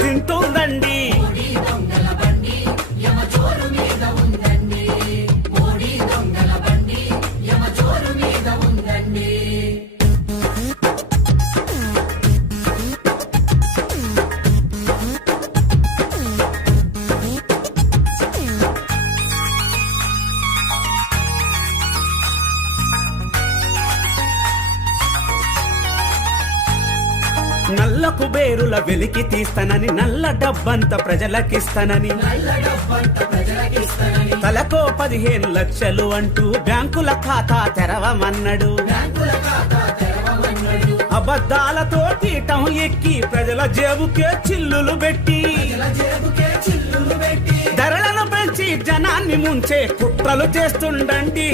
తింటుందండి. నల్ల కుబేరుల వెలికి తీస్తానని, నల్ల డబ్బంత ప్రజలకిస్తానని, తలకో 15 లక్షలు అంటూ బ్యాంకుల ఖాతా తెరవమన్నాడు. అబద్ధాలతో తీటం ఎక్కి ప్రజల జేబుకే చిల్లులు పెట్టి, ధరలను పెంచి జనాన్ని ముంచే కుట్రలు చేస్తుండండి.